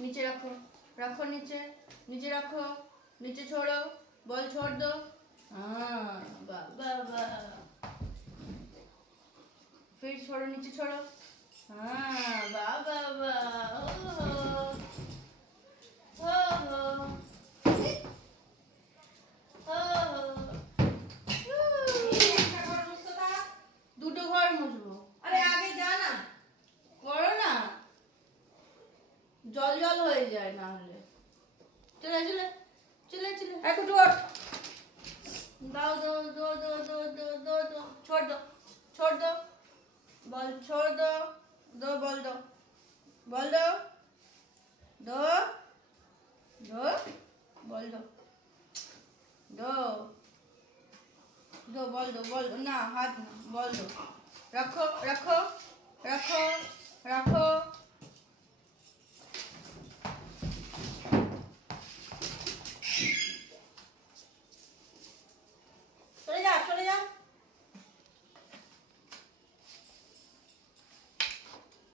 नीचे रखो, रखो नीचे, नीचे रखो, नीचे छोड़ो, बॉल छोड़ दो। हाँ वाह वाह वाह, फिर छोड़ो, नीचे छोड़ो। हाँ वाह वाह वाह, দুটো ঘর মুছবো। আরে আগে যা না, করো না, জল জল হয়ে যায় না হলে। চলে চলে চলে চলে, একটু ওঠ। দাও দো দো দো দো দো দো দো, छोड़ दो, छोड़ दो, बॉल छोड़ दो, दो बॉल दो, बॉल दो, दो दो बॉल दो, दो दो बॉल दो, बॉल ना, हाथ ना, बॉल दो, रखो रखो रखो रखो